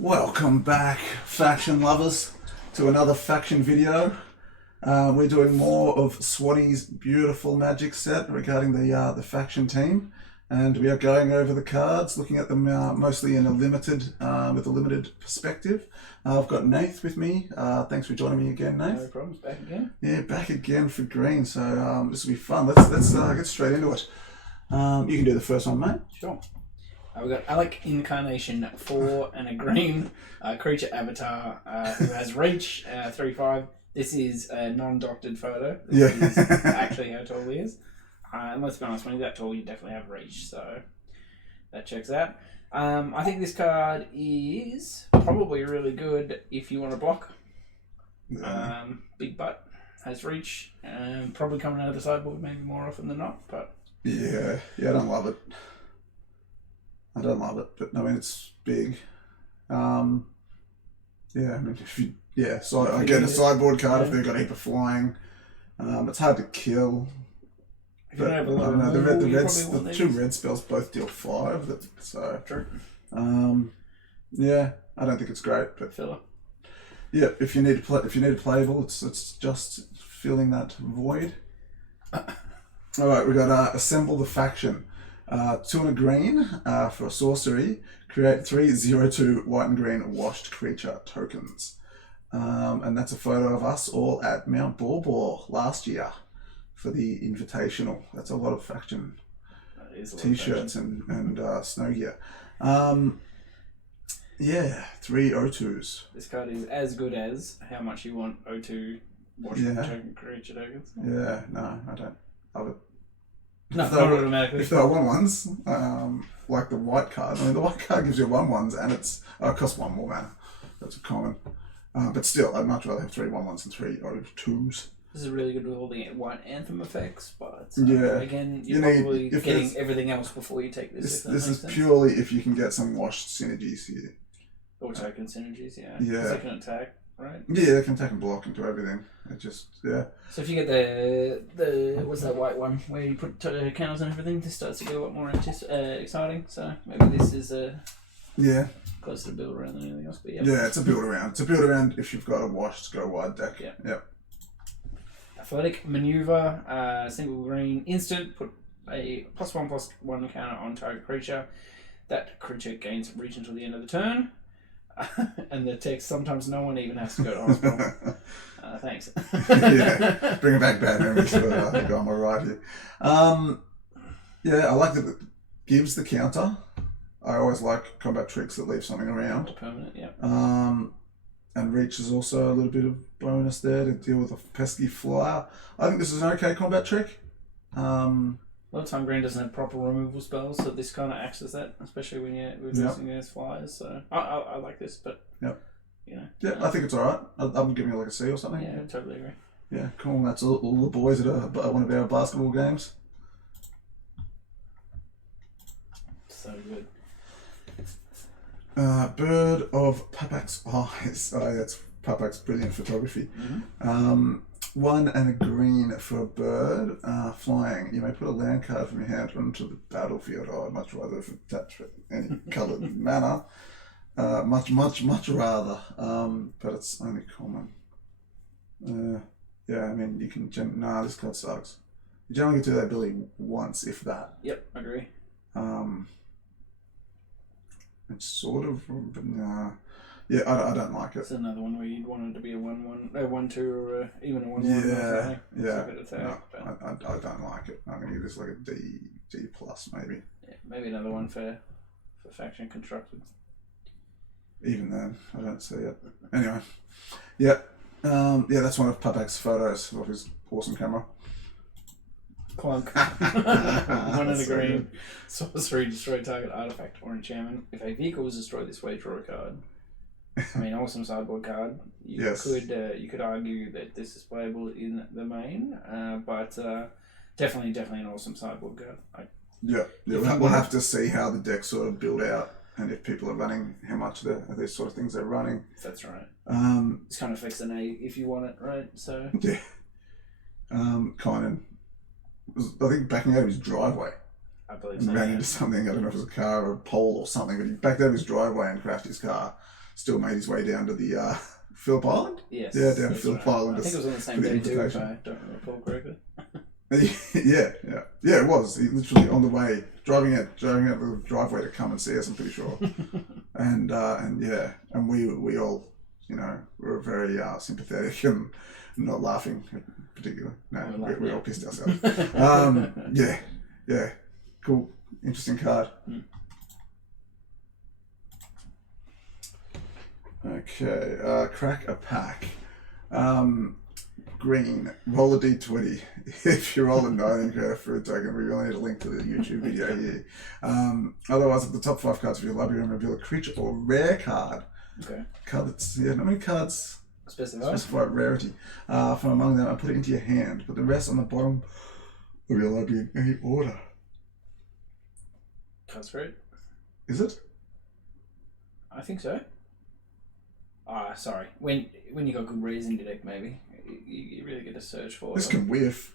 Welcome back, faction lovers, to another faction video. We're doing more of Swanny's beautiful magic set regarding the faction team, and we are going over the cards, looking at them mostly in a limited, with a limited perspective. I've got Nath with me. Thanks for joining me again, Nath. No problems. Back again. Yeah, back again for green. So this will be fun. Let's get straight into it. You can do the first one, mate. Sure. We've got Alec Incarnation 4 and a green creature avatar who has reach 3/5. This is a non-doctored photo. This is actually how tall he is. And let's be honest, when he's that tall, you definitely have reach, so that checks out. I think this card is probably really good if you want to block. Yeah. Big butt, has reach, probably coming out of the sideboard maybe more often than not, but Yeah, I don't love it. But I mean, it's big. I mean, so I get a sideboard card if they've got a heap of flying. It's hard to kill. if you But don't have a I lot don't know, of the two red spells both deal 5. So, True. I don't think it's great, but Filler. yeah, if you need a playable, it's just filling that void. All right, we got assemble the faction. 2 and a green for a sorcery. Create 3 0/2 white and green washed creature tokens. And that's a photo of us all at Mount Borbor last year for the Invitational. That's a lot of faction t-shirts and snow gear. 3 O2s. This card is as good as how much you want O2 washed creature tokens. Yeah, no, I don't love it. No, not automatically. If there are 1/1s, like the white card. I mean, the white card gives you 1/1s and it costs 1 more mana. That's a common. But still, I'd much rather have 3 1/1s and 3 O2s. This is really good with all the white anthem effects, but again, You probably need- getting everything else before you take this. This is purely if you can get some washed synergies here. Or token synergies, yeah. Yeah. Because they can attack, right? Yeah, they can take and block into everything. It just, So if you get the what's that white one where you put counters and everything, this starts to get a lot more exciting. So maybe this is closer to build around than anything else. But yeah, it's a build around. It's a build around if you've got a washed go wide deck. Yeah. Yep. Athletic maneuver, single green instant. Put a +1/+1 counter on target creature. That creature gains reach until the end of the turn. And the text, sometimes no one even has to go to hospital. Thanks. Bringing back bad memories for the guy on my right here. I like that it gives the counter. I always like combat tricks that leave something around. Permanent, yeah. And reach is also a little bit of bonus there to deal with a pesky flyer. I think this is an okay combat trick. A lot of time green doesn't have proper removal spells, so this kind of acts as that, especially when you're reversing against flyers. So I like this, but I think it's alright. I'm giving it like a C or something. Yeah, I totally agree. Yeah, cool. That's all the boys at one of our basketball games. So good. Bird of Papak's Eyes. That's Papak's brilliant photography. Mm-hmm. 1 and a green for a bird. Flying. You may put a land card from your hand onto the battlefield. I'd much rather if attached with any coloured mana. Much rather. But it's only common. I mean, you can... this card sucks. You generally get to that ability once, if that. Yep, I agree. It's sort of... I don't like it. It's another one where you'd want it to be a 1/1, a 1/2, or even a 1/1. I don't like it. I'm going to give this like a D plus maybe. Yeah, maybe another one for faction constructed. Even then, I don't see it. Anyway, that's one of Papak's photos of his awesome camera. Clunk. 1 and a green. Sorcery, destroy target artifact or enchantment. If a vehicle is destroyed this way, draw a card. I mean, awesome sideboard card. You could argue that this is playable in the main, but definitely an awesome sideboard card. We'll have to see how the deck sort of build out, and if people are running, how much of these sort of things they're running. That's right. It's kind of fix an A if you want it, right? So Kynan was, I think, backing out of his driveway. I believe and so. ran into something. I don't know if it was a car or a pole or something, but he backed out of his driveway and crashed his car. still made his way down to the Phillip Island. Yes. Yeah, down to Phillip Island. I think it was on the same day too, if I don't recall correctly. Yeah, it was. He literally on the way, driving out the driveway to come and see us. I'm pretty sure. and we all, were very sympathetic and not laughing particularly. No, we all pissed ourselves. Yeah, cool, interesting card. Okay, crack a pack. Green, roll a d20. If you roll a 9, go for a token. We will need a link to the YouTube video here. Otherwise, at the top 5 cards of your library, reveal a creature or rare card. Okay. Card that's, not many cards specify rarity. From among them, I put it into your hand. Put the rest on the bottom of your library in any order. Cards for it? Is it? I think so. Sorry. When you got good rares in your deck, maybe. You really get to search for this them. can whiff.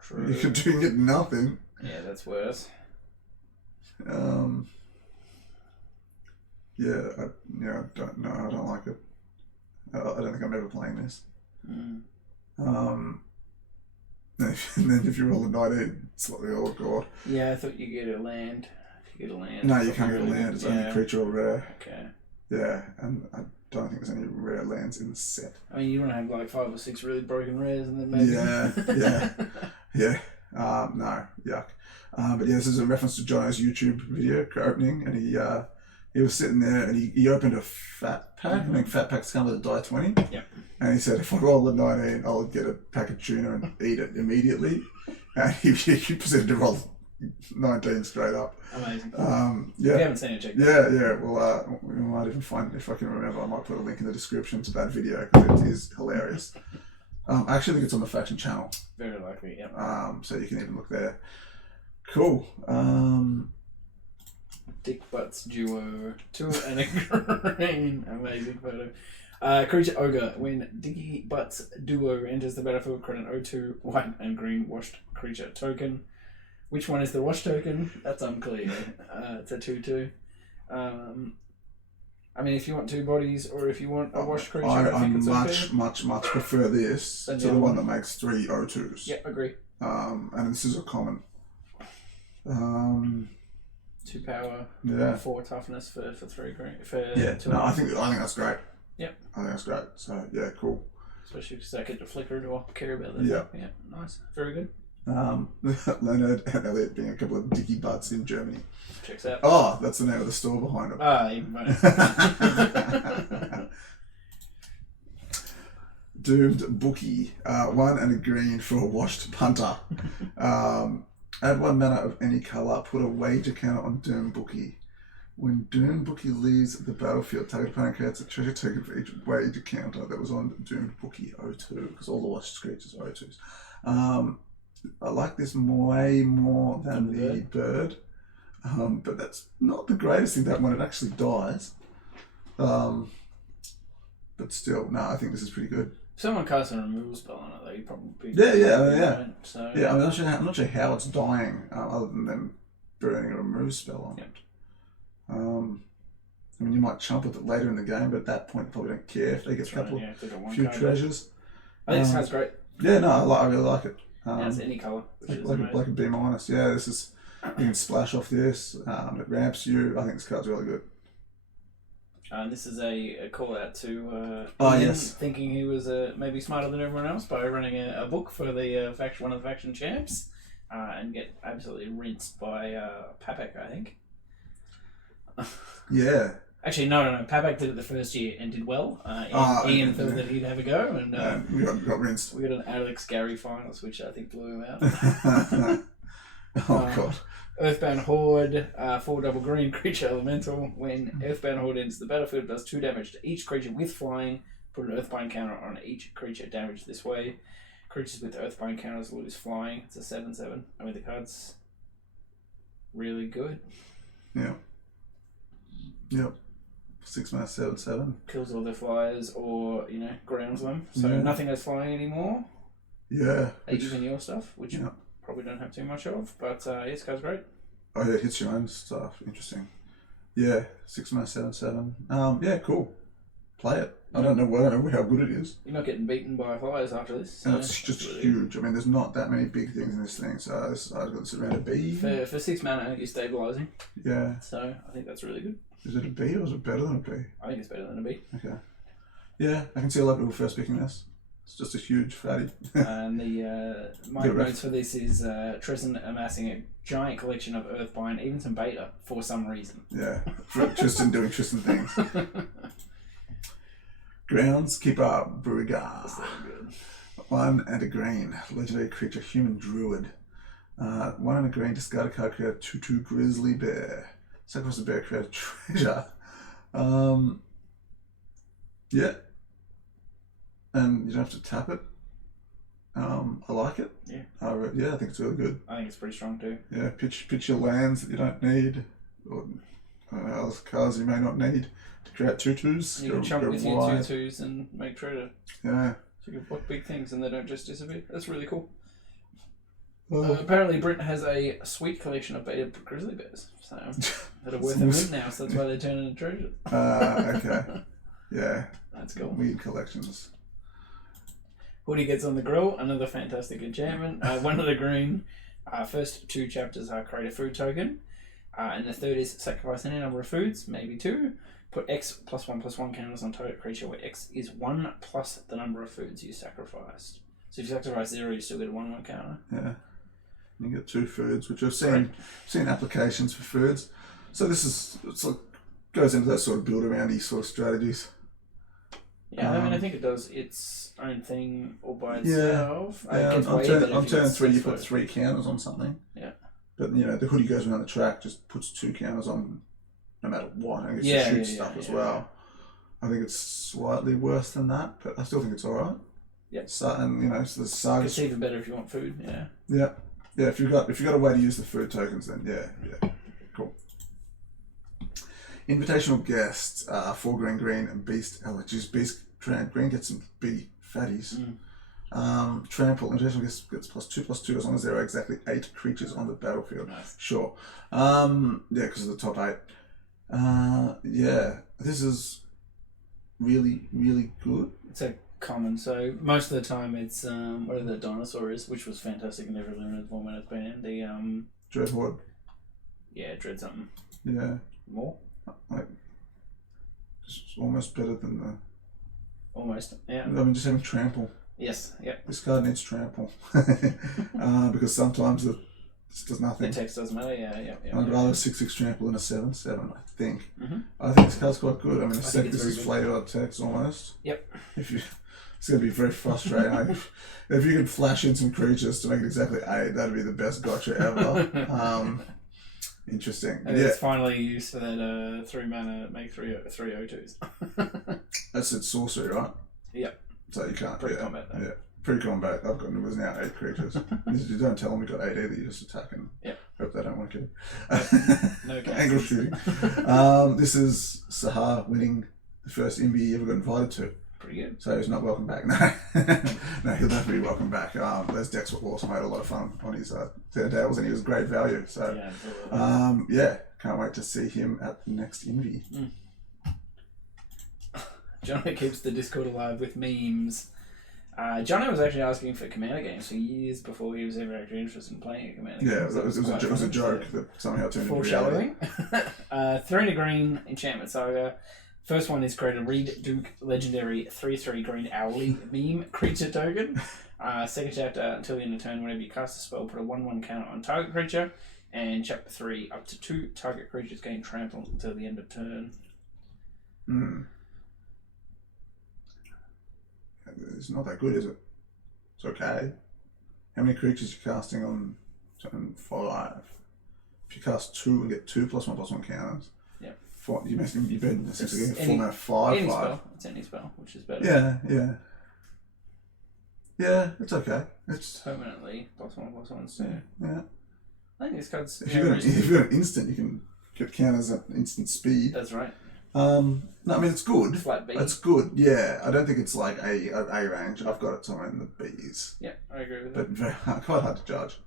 True. You could get nothing. Yeah, that's worse. I don't know. I don't like it. I don't think I'm ever playing this. And then if you roll a 19, it's like, oh god. Yeah, I thought you get a land. If you get a land. No, you can't get a land. It's only creature or rare. Okay. Yeah, and I don't think there's any rare lands in the set. I mean, you want to have like 5 or 6 really broken rares and then maybe... Yeah. No, yuck. But yeah, this is a reference to Jono's YouTube video opening, and he was sitting there and he opened a fat pack. I think fat packs come with a die 20. Yeah. And he said, if I roll a 19, I'll get a pack of tuna and eat it immediately. And he proceeded to roll 19 straight up. Amazing. Yeah. If you haven't seen it, check it out. Yeah. Well, we might even find, if I can remember, I might put a link in the description to that video because it is hilarious. I actually think it's on the Faction channel. Very likely, yeah. So you can even look there. Cool. Dick Butts Duo. 2 and a green. Amazing photo. Creature Ogre. When Dicky Butts Duo enters the battlefield, create an O2 white and green washed creature token. Which one is the wash token? That's unclear. It's a 2/2. I mean, if you want 2 bodies or if you want a washed creature, I think it's okay. much prefer this to the one that makes 3 O2s. Yeah, agree. And this is a common. 2 power, yeah. 4 toughness for 3 green. I think that's great. Yep. I think that's great. So yeah, cool. Especially because I get to flicker, do I care about that? Yeah. Yeah, nice. Very good. Leonard and Elliot being a couple of dicky butts in Germany. Checks out. Oh, that's the name of the store behind them. Even better. Doomed Bookie. 1 and a green for a washed punter. Add 1 mana of any colour. Put a wager counter on Doomed Bookie. When Doomed Bookie leaves the battlefield, target opponent creates a treasure token for each wager counter that was on Doomed Bookie O2, because all the washed creatures are O2s. I like this way more than the bird. But that's not the greatest thing that when it actually dies. But still, no, I think this is pretty good. If someone casts a removal spell on it, though, you probably... Yeah. So, yeah, I'm not sure how it's dying, other than them burning a remove spell on it. I mean, you might chump with it later in the game, but at that point, you probably don't care if they get a couple few treasures. I think this sounds great. Yeah, no, I really like it. It's any colour. Like a B-. Yeah, this is... You can splash off this. It ramps you. I think this card's really good. And this is a call out to yes, thinking he was maybe smarter than everyone else by running a book for the one of the faction champs, and get absolutely rinsed by Papek, I think. Yeah. Actually, no. Papek did it the first year and did well. Ian thought that he'd have a go, and we got rinsed. We got an Alex Gary finals, which I think blew him out. God. Earthbound Horde, 4 double green creature elemental. When Earthbound Horde enters the battlefield, does 2 damage to each creature with flying. Put an Earthbind counter on each creature damaged this way. Creatures with Earthbind counters lose flying. It's a 7/7. I mean, the card's really good. Yeah. Yep. 6 mana 7/7. Kills all their flyers or, grounds them. So nothing has flying anymore. Yeah. Even your stuff, which probably don't have too much of. But this card's great. Oh yeah, it hits your own stuff. Interesting. Yeah, 6-mana 7/7. Yeah, cool. Play it. I don't know how good it is. You're not getting beaten by flyers after this. So And it's just really huge. I mean, there's not that many big things in this thing. So I've got this around a B. For 6 mana, you're stabilising. Yeah. So I think that's really good. Is it a B or is it better than a B? I think it's better than a B. Okay. Yeah, I can see a lot of people first picking this. It's just a huge fatty. And my notes for this is Tristan amassing a giant collection of Earthbind, even some beta, for some reason. Yeah, for Tristan doing Tristan things. Groundskeeper Brugger. 1 and a green. Legendary creature, human druid. 1 and a green, discard a card, create a 2/2 grizzly bear. Sacrifice a bear, create a treasure. Yeah. And you don't have to tap it. I like it. Yeah. I think it's really good. I think it's pretty strong too. Yeah, pitch your lands that you don't need, or other cards you may not need to create 2/2s. You can chunk with your 2/2s and make treasure. Yeah. So you can block big things and they don't just disappear. That's really cool. Well, apparently, Brent has a sweet collection of beta grizzly bears, so that are worth a mint now. So that's why they turn into treasures. Okay. Yeah. That's cool. Weird collections. Hoodie gets on the grill. Another fantastic enchantment. 1 of the green. First 2 chapters are create a food token, and the third is sacrifice any number of foods, maybe 2. Put X +1/+1 counters on target creature where X is 1 plus the number of foods you sacrificed. So if you sacrifice 0, you still get a 1/1 counter. Yeah. You get 2 foods, which I've seen applications for foods. So this is goes into that sort of build around these sort of strategies. Yeah, I mean, I think it does its own thing all by Yeah. itself. On turn 3, you put 3 counters on something. Yeah. But the hoodie goes around the track, just puts 2 counters on no matter what. I think it shoots stuff as well. I think it's slightly worse than that, but I still think it's alright. Yeah. So, and so the saga. It's even better if you want food. Yeah. Yeah. Yeah. If you got a way to use the food tokens, then yeah. Cool. Invitational guests, 4 green and beast. Beast green gets some big fatties. Trample. Invitational guests gets +2/+2 as long as there are exactly 8 creatures on the battlefield. Nice. Sure. Because of the top 8. This is really, really good. It's a common, so most of the time it's whatever the dinosaur is, which was fantastic in every limited format it's been in. The Dreadhorde. Yeah, Dread something. Yeah. More? Like, it's almost better than the. Almost, yeah. I mean, just having trample. Yes, yep. This card needs trample. Because sometimes it just does nothing. The text doesn't matter, yeah. I'd rather 6/6 trample than a 7/7, I think. Mm-hmm. I think this card's quite good. I mean, this is good. flavor text almost. Yep. It's going to be very frustrating. If you could flash in some creatures to make it exactly 8, that'd be the best gotcha ever. Interesting. And it's finally used for that 3 mana, make 3 O2s. That's its sorcery, right? Yep. So you can't. Pre-combat, though. Yeah. Pre-combat. I've got numbers now, 8 creatures. You don't tell them we've got 8 either, you just attack and hope they don't want to No angle shooting. This is Sahar winning the first Invi he ever got invited to. Pretty good. So he's not welcome back. No, no, he'll definitely be welcome back. Those decks were awesome. I had a lot of fun on his turntables, and he was great value. So, can't wait to see him at the next Invi. Jono keeps the Discord alive with memes. Jono was actually asking for Commander games for years before he was ever actually interested in playing a Commander game. Yeah, it was a joke that somehow turned into reality. Foreshadowing. 3 and a green enchantment saga. First one is create a Reed Duke legendary 3/3 green owly meme creature token. Second chapter, until the end of turn, whenever you cast a spell, put a 1/1 counter on target creature. And chapter 3, up to 2 target creatures gain trample until the end of turn. It's not that good, is it? It's okay. How many creatures are you casting on turn 5? If you cast 2 and get 2 +1/+1 counters. You burn essentially getting 4 mana 5/5. Any spell. It's any spell, which is better. Yeah, it's okay. It's permanently +1/+1s too. Yeah. I think this card's. If you've got an instant, you can get counters at instant speed. That's right. No, I mean it's good. Flat B. It's good. Yeah, I don't think it's like A range. I've got it somewhere in the Bs. Yeah, I agree with that. But quite hard to judge.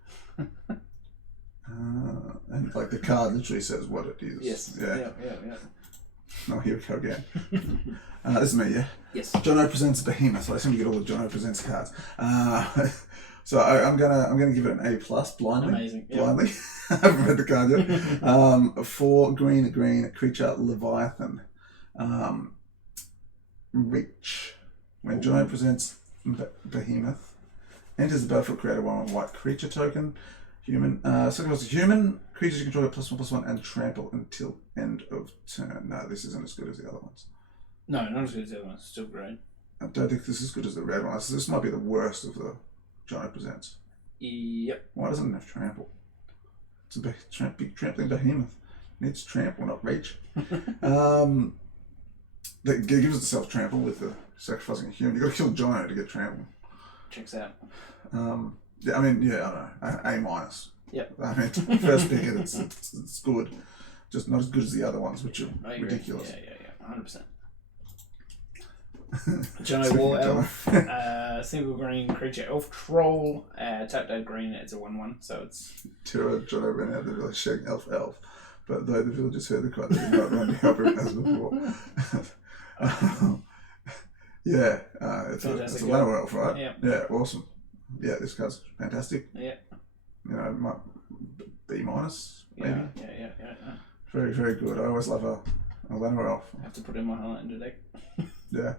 And like the card literally says what it is. Yes. Yeah. Yeah. Oh, here we go again. This is me, yeah? Yes. Jono presents Behemoth. I seem to get all the Jono presents cards. So I'm gonna give it an A plus blindly. Amazing. Yep. Blindly. I haven't read the card yet. 4 green creature Leviathan. Reach. When Jono presents Behemoth, enters the battlefield, create a 1/1 white creature token. Human. Second was a human. Creatures you control +1/+1 and trample until end of turn. No, this isn't as good as the other ones. No, not as good as the other ones. Still great. I don't think this is as good as the red one. This might be the worst of the Jono presents. Yep. Why doesn't it have trample? It's a big trampling behemoth. It needs trample, not reach. That gives itself trample with the sacrificing a human. You've got to kill Jono to get trample. Checks out. Yeah, I mean, yeah, I don't know. A minus. Yep. I mean, first pick it, it's good. Just not as good as the other ones, which are ridiculous. Yeah. 100%. Jono War Elf, single green creature elf troll, tap dead green, it's a 1/1, so it's... Terra Jono ran out of the village shouting elf. But though the villagers heard the cry, they did not run to help him as before. It's a lower elf, right? Yeah, awesome. Yeah, this card's fantastic. Yeah. You know, might B minus, maybe. Yeah. Very, very good. I always love a Llanowar elf. I have to put in my Highlander deck. Yeah.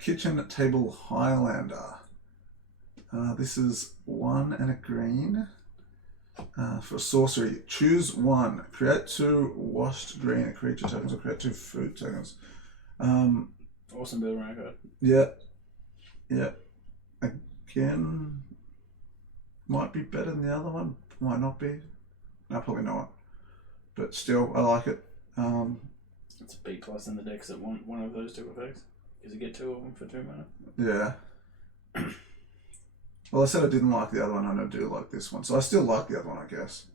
Kitchen Table Highlander. This is 1 and a green. For sorcery, choose 1. Create 2 washed green creature tokens or create 2 food tokens. Awesome build around card. Yeah. Again, might be better than the other one. Might not be. No, probably not. But still, I like it. It's a B plus in the decks that want one of those 2 effects. Because you get 2 of them for 2 mana. Yeah. Well, I said I didn't like the other one, and I do like this one. So I still like the other one, I guess.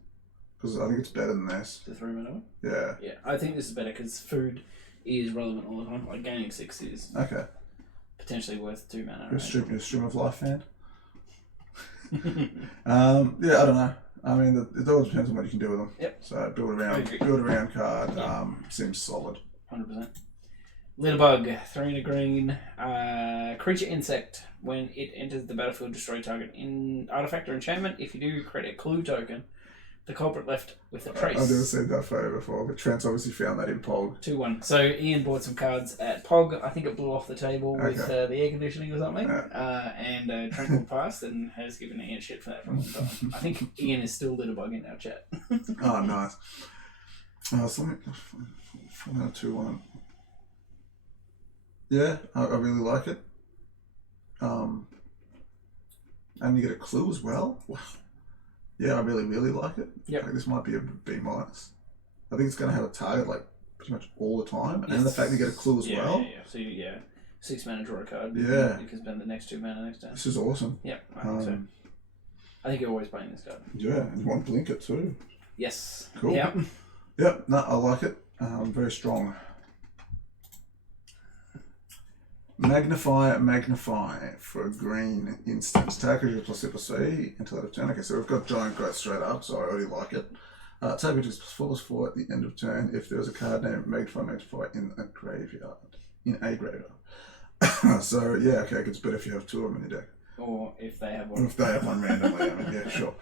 Because I think it's better than this. The 3 mana one? Yeah. Yeah, I think this is better because food is relevant all the time. Like gaining 6 is potentially worth 2 mana. You're a Stream of Life fan? Yeah, I don't know. I mean, it all depends on what you can do with them. Yep. So build around card seems solid. 100%. Litterbug, 3 and a green. Creature insect. When it enters the battlefield, destroy target in artifact or enchantment. If you do, create a clue token. The culprit left with a trace. I've never seen that photo before, but Trent's obviously found that in Pog. 2-1. So Ian bought some cards at Pog. I think it blew off the table with the air conditioning or something. And Trent walked past and has given Ian shit for that for a long time. I think Ian is still Litterbug in our chat. Oh, nice. So let me 2-1. Yeah, I really like it. And you get a clue as well. Wow. Yeah, I really, really like it. Yep. Like, this might be a B minus. I think it's going to have a target like pretty much all the time, Yes. and the fact that you get a clue as well. Yeah. So 6 mana draw a card. Yeah. You can spend the next 2 mana next turn. This is awesome. Yep, I think so. I think you're always playing this card. Yeah, and you want to blink it too. Yes. Cool. Yep. Yep. No, I like it. Very strong. Magnify for a green instant. Take it plus C until end of turn. Okay, so we've got giant growth straight up, so I already like it. Take it plus 4/4 at the end of turn if there's a card named Magnify in a graveyard. So yeah, okay, it gets better if you have 2 of them in your deck. Or if they have one. Or if they have one randomly, I mean, yeah, sure.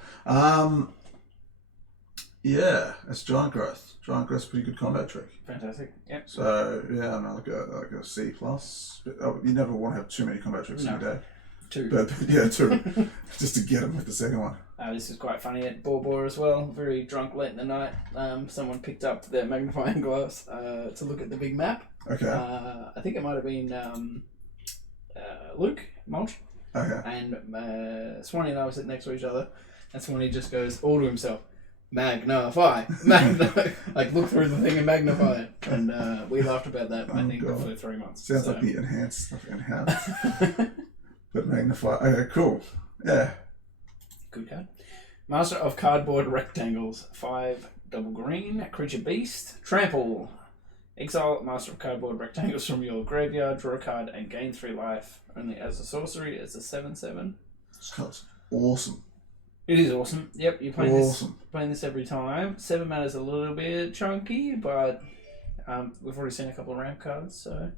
Yeah, it's giant growth. Giant growth's a pretty good combat trick. Fantastic. Yep. So yeah, I know, like a C plus. You never want to have too many combat tricks in your deck. 2. But yeah, 2, just to get them with the second one. This is quite funny at Borbor as well. Very drunk late in the night. Someone picked up their magnifying glass to look at the big map. Okay. I think it might have been Luke Mulch. Okay. And Swanee and I were sitting next to each other, and Swanee just goes all to himself. Magnify, like look through the thing and magnify it, and we laughed about that. I think for 3 months. Sounds like the enhanced stuff, but magnify. Okay, cool. Yeah. Good card. Master of Cardboard Rectangles, 5 double green creature beast trample. Exile Master of Cardboard Rectangles from your graveyard. Draw a card and gain 3 life. Only as a sorcery. It's a 7/7. This card's awesome. It is awesome. Yep, you're playing Awesome. playing this every time. 7 mana is a little bit chunky, but we've already seen a couple of ramp cards, so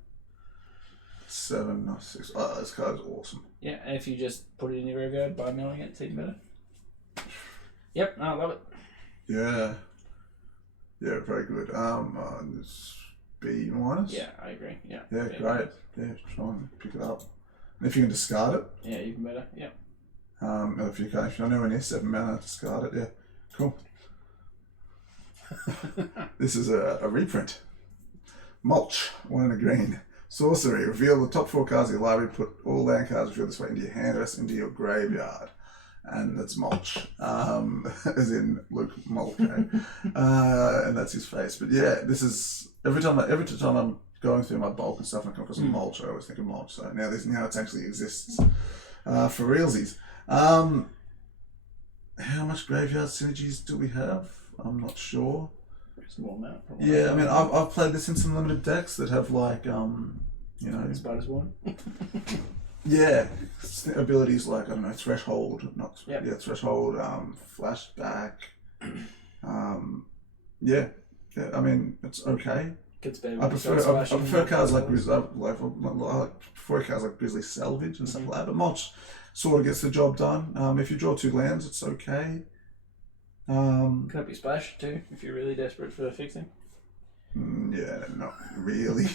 7, not 6. Oh, this card is awesome. yeah. And if you just put it in your graveyard by milling it, it's even better. Yep, no, I love it. Yeah. Yeah, very good. This B minus. Yeah, I agree. Yeah. Yeah, great. Yeah, try and pick it up. And if you can discard it. Yeah, even better. Yeah. If you don't know when you're 7 mana, discard it. Yeah, cool. This is a reprint. Mulch, 1 and a green. Sorcery, reveal the top 4 cards of your library, put all land cards revealed this way into your hand, rest into your graveyard. And that's Mulch, as in Luke Mulcahy. And that's his face. But yeah, this is, every time I'm going through my bulk and stuff and I come across a Mulch, I always think of Mulch. So now it actually exists for realsies. How much graveyard synergies do we have? I'm not sure. Small amount. Probably. Yeah, I mean, I've played this in some limited decks that have like, Spider's One. Yeah, abilities like, I don't know, threshold, threshold, flashback. Yeah, I mean, it's okay. Gets better. I prefer cards like Grizzly, I prefer cards like Grizzly Salvage and stuff like that. But Mulch sort of gets the job done. If you draw 2 lands, it's okay. Can it be splash too if you're really desperate for fixing? Yeah, not really.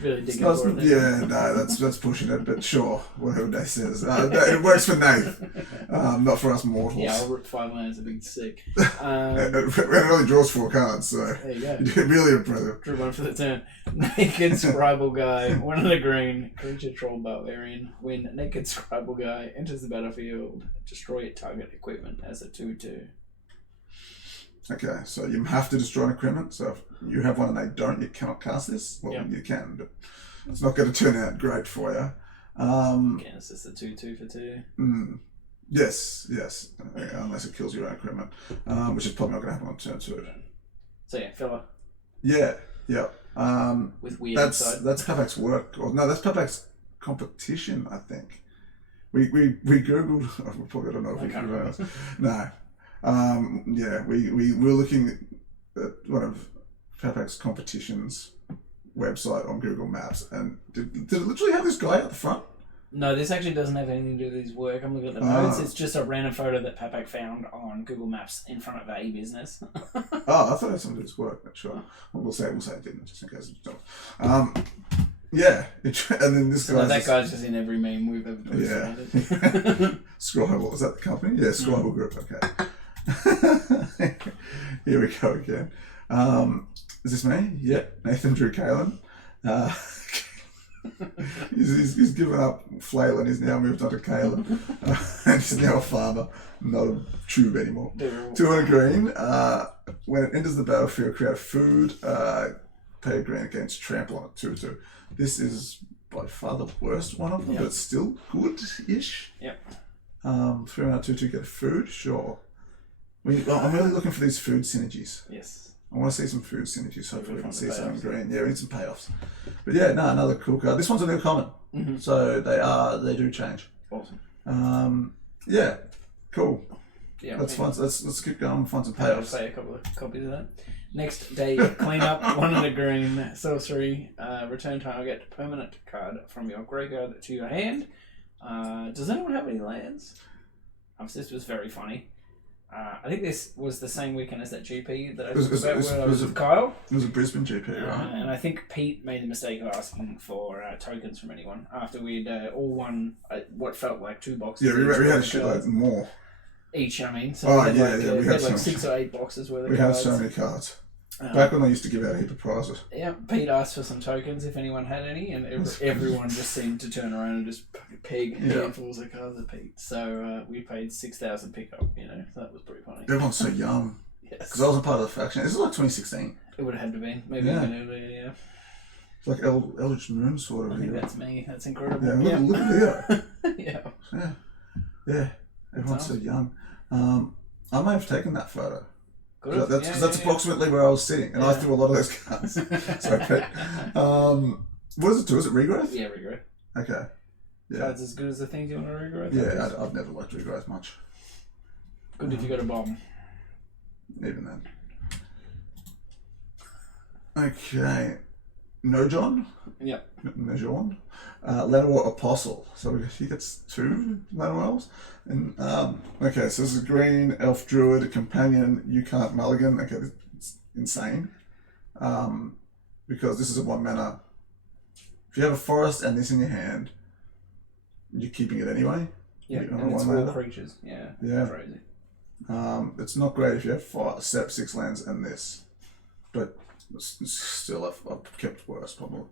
Really digging for it. Yeah, no, that's pushing it, but sure, whatever Nath says. It works for Nath, not for us mortals. Yeah, I'll rip 5 lands a big sick. It only draws 4 cards, so there you go. You're really impressive. Drew 1 for the turn. Naked Scribble Guy, 1 and a green, creature troll barbarian. When Naked Scribble Guy enters the battlefield, destroy target equipment as a 2/2. Okay, so you have to destroy an equipment. So if you have one and they don't, you cannot cast this. Well, you can, but it's not going to turn out great for you. Again, it's just a 2/2 for 2. Yes, unless it kills your own equipment, which is probably not going to happen on turn 2. So yeah, filler. Yeah. With weird that's inside. That's Papak's work. Or no, that's Papak's competition. I think. We googled. We probably don't know if we can remember. No. We were looking at one of Papak's competitions website on Google Maps, and did it literally have this guy out the front? No, this actually doesn't have anything to do with his work. I'm looking at the notes. It's just a random photo that Papak found on Google Maps in front of a business. I thought it had something to do with his work, but sure. We'll say it didn't, just in case it don't. Yeah, and then this guy. That guy's just in every meme we've ever posted. Yeah. Scribble, is that the company? Yeah, Scribble Group, okay. Here we go again. Is this me? Yep. Nathan Drew Kalen. He's given up flailing. He's now moved on to Kalen. And he's now a farmer, not a tube anymore. 2 and a green. When it enters the battlefield, create food. Pay a green against trample on it. 2/2. This is by far the worst one of them, but it's still good-ish. Yep. 3 mana 2/2 get a food. Sure. I'm really looking for these food synergies. Yes. I want to see some food synergies. Hopefully we can see something green. Yeah, we need some payoffs. But yeah, no, another cool card. This one's a new common. So they do change. Awesome. Yeah, cool. Yeah, let's keep going and find some I'll payoffs. play a couple of copies of that. Next day, clean up 1 and a green sorcery. Return target permanent card from your graveyard to your hand. Does anyone have any lands? This was very funny. I think this was the same weekend as that GP that I talked about where I was with Kyle. It was a Brisbane GP, right? And I think Pete made the mistake of asking for tokens from anyone after we'd all won what felt like 2 boxes. Yeah, we had a shitload more. Each, I mean. So we we had like 6 or 8 boxes worth of cards. We had so many cards. Back when they used to give out a heap of prizes. Yeah, Pete asked for some tokens if anyone had any, and everyone just seemed to turn around and just peg handfuls of cards at Pete. So we paid 6,000 pickup, so that was pretty funny. Everyone's so young. Yes. Because I wasn't part of the faction. This is like 2016. It would have had to be. Maybe even earlier, yeah. It's like Eldritch Moon sort of. I think that's me. That's incredible. Yeah, look at Yeah. Yeah. Everyone's so young. I may have taken that photo. Good. That's approximately where I was sitting, and I threw a lot of those cards. Sorry, Pete. What does it do? Is it regrowth? Yeah, regrowth. Okay. Yeah. Cards as good as the things you want to regrowth? Yeah, I've never liked regrowth much. Good if you got a bomb. Even then. Okay. No John? Yep. No John. Llanowar Apostle. So he gets 2 Llanowars. And okay, so this is green, elf druid, companion, you can't mulligan. Okay, it's insane. Because this is a 1 mana. If you have a forest and this in your hand, you're keeping it anyway. Yeah, and it's 4 creatures. Yeah. Crazy. It's not great if you have 6 lands and this. But still, I've kept worse, probably.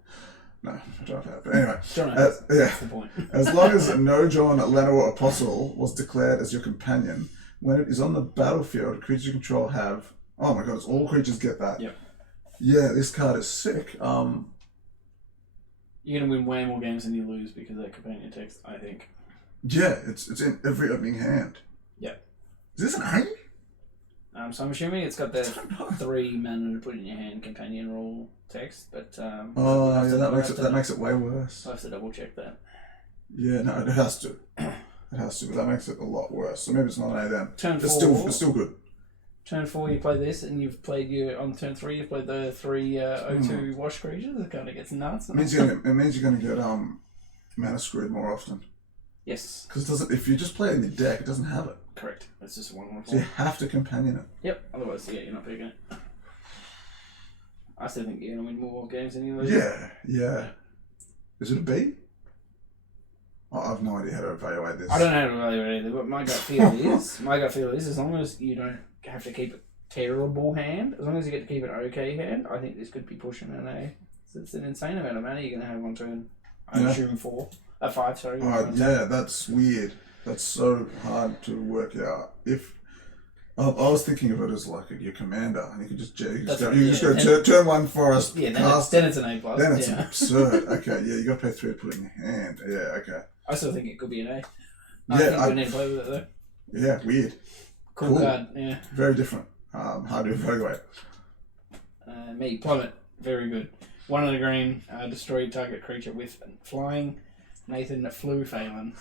No, I don't have. But anyway, that's the point. As long as no John Llanowar Apostle was declared as your companion, when it is on the battlefield, creatures you control have. Oh my god, it's all creatures get that. Yep. Yeah, this card is sick. You're gonna win way more games than you lose because of that companion text, I think. Yeah, it's in every opening hand. Yep. Is this an A? So I'm assuming it's got the 3 mana to put in your hand companion rule text, but that makes it way worse. I have to double check that. Yeah, no, it has to. It has to, but that makes it a lot worse. So maybe it's not an A then. Turn 4. It's still good. Turn 4, you play this, and you've played on turn 3, you've played the 3 O2 wash creatures. It kind of gets nuts. It means you're gonna get mana screwed more often. Yes. Because if you just play it in your deck, it doesn't have it. Correct. It's just a 1/1. So you have to companion it. Yep. Otherwise, you're not picking it. I still think you're gonna win more games than you lose. Yeah. Is it a B? Oh, I have no idea how to evaluate this. I don't know how to evaluate it either, but my gut feel is as long as you don't have to keep a terrible hand, as long as you get to keep an okay hand, I think this could be pushing an A. So it's an insane amount of mana you're gonna have on turn. I assume 5. Sorry. Yeah, that's weird. That's so hard to work out. If I was thinking of it as like your commander, and you could just go turn 1 forest. Yeah, then it's an A+. Then it's absurd. Okay, yeah, you got to pay 3 to put it in your hand. Yeah, okay. I still think it could be an A. I think we need to play with it though. Yeah, weird. Cool card. Yeah. Very different. Hard to evaluate. Plummet. Very good. 1 of the green. Destroy target creature with flying. Nathan flew Phelan.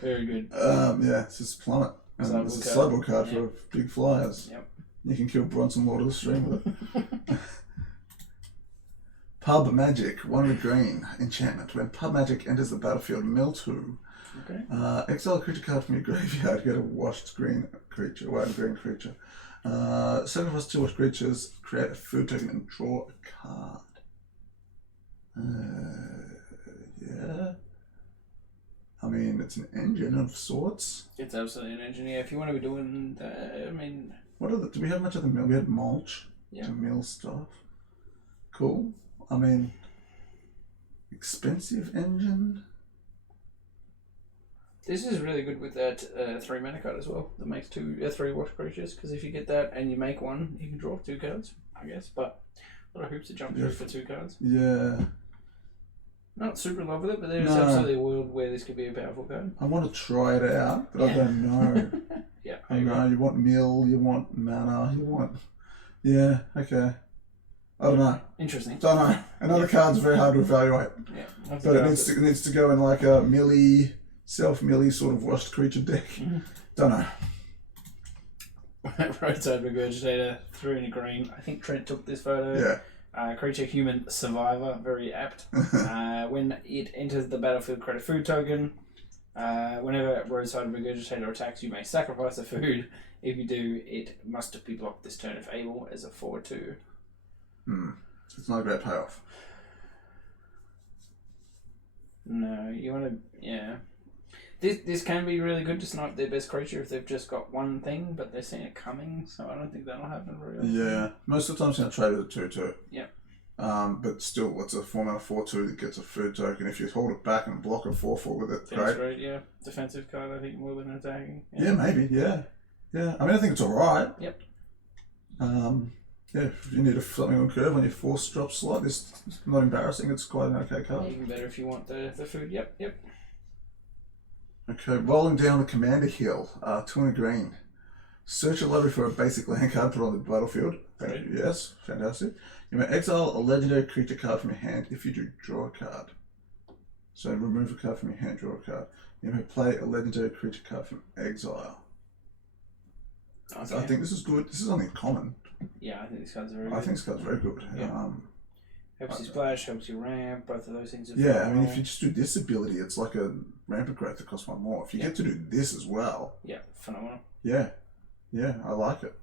Very good. It's just Plummet. And it's a slowball card for big flyers. Yep. You can kill Bronson Lord of the Stream with it. Pub Magic, 1 of the green. Enchantment. When Pub Magic enters the battlefield, mill 2. Okay. Exile a creature card from your graveyard. Get a washed green creature. White green creature. Sacrifice 2 washed creatures. Create a food token and draw a card. Yeah. I mean, it's an engine of sorts. It's absolutely an engine. Yeah, if you want to be doing do we have much of the mill? We had mulch to mill stuff. Cool. I mean, expensive engine. This is really good with that 3 mana card as well. That makes 3 wash creatures. Because if you get that and you make 1, you can draw 2 cards, I guess. But a lot of hoops to jump through for 2 cards. Yeah. Not super in love with it, but there's absolutely a world where this could be a powerful card. I want to try it out, but I don't know. Yeah, I know you want mill, you want mana, you want. Yeah, okay. I don't know. Interesting. Don't know. Another card's very hard to evaluate. Yeah. But it needs to go in like a self-millie sort of washed creature deck. Mm-hmm. Don't know. Roadside Regurgitator, 3 in a green. I think Trent took this photo. Yeah. Creature human survivor, very apt. When it enters the battlefield, create a food token. Whenever Roadside Regurgitator attacks, you may sacrifice a food. If you do, it must be blocked this turn if able as a 4/2. It's not a great payoff. No, you want to, yeah. This can be really good to snipe their best creature if they've just got 1 thing, but they're seeing it coming, so I don't think that'll happen very often. Yeah, most of the time it's going to trade with a 2/2. Yeah. But still, it's a 4 mana 4/2 that gets a food token. If you hold it back and block a 4/4 with it, that's great. Yeah. Defensive card, I think, more than attacking. Yeah, maybe. Yeah. I mean, I think it's alright. Yep. If you need something on curve on your 4 drop slot, it's not embarrassing. It's quite an okay card. Even better if you want the food. Yep. Okay, rolling down the commander hill, 2 in a green. Search a library for a basic land card, put on the battlefield. Thank you, yes, fantastic. You may exile a legendary creature card from your hand. If you do, draw a card. So remove a card from your hand, draw a card. You may play a legendary creature card from exile. Okay. I think this is good. This is only common. Yeah, I think this card's very I good. think this card's very good. Yeah. Helps you splash, helps you ramp, both of those things are yeah, I mean, if you just do this ability, it's like a rampant growth that costs one more. If you get to do this as well. Yeah, phenomenal. Yeah, I like it.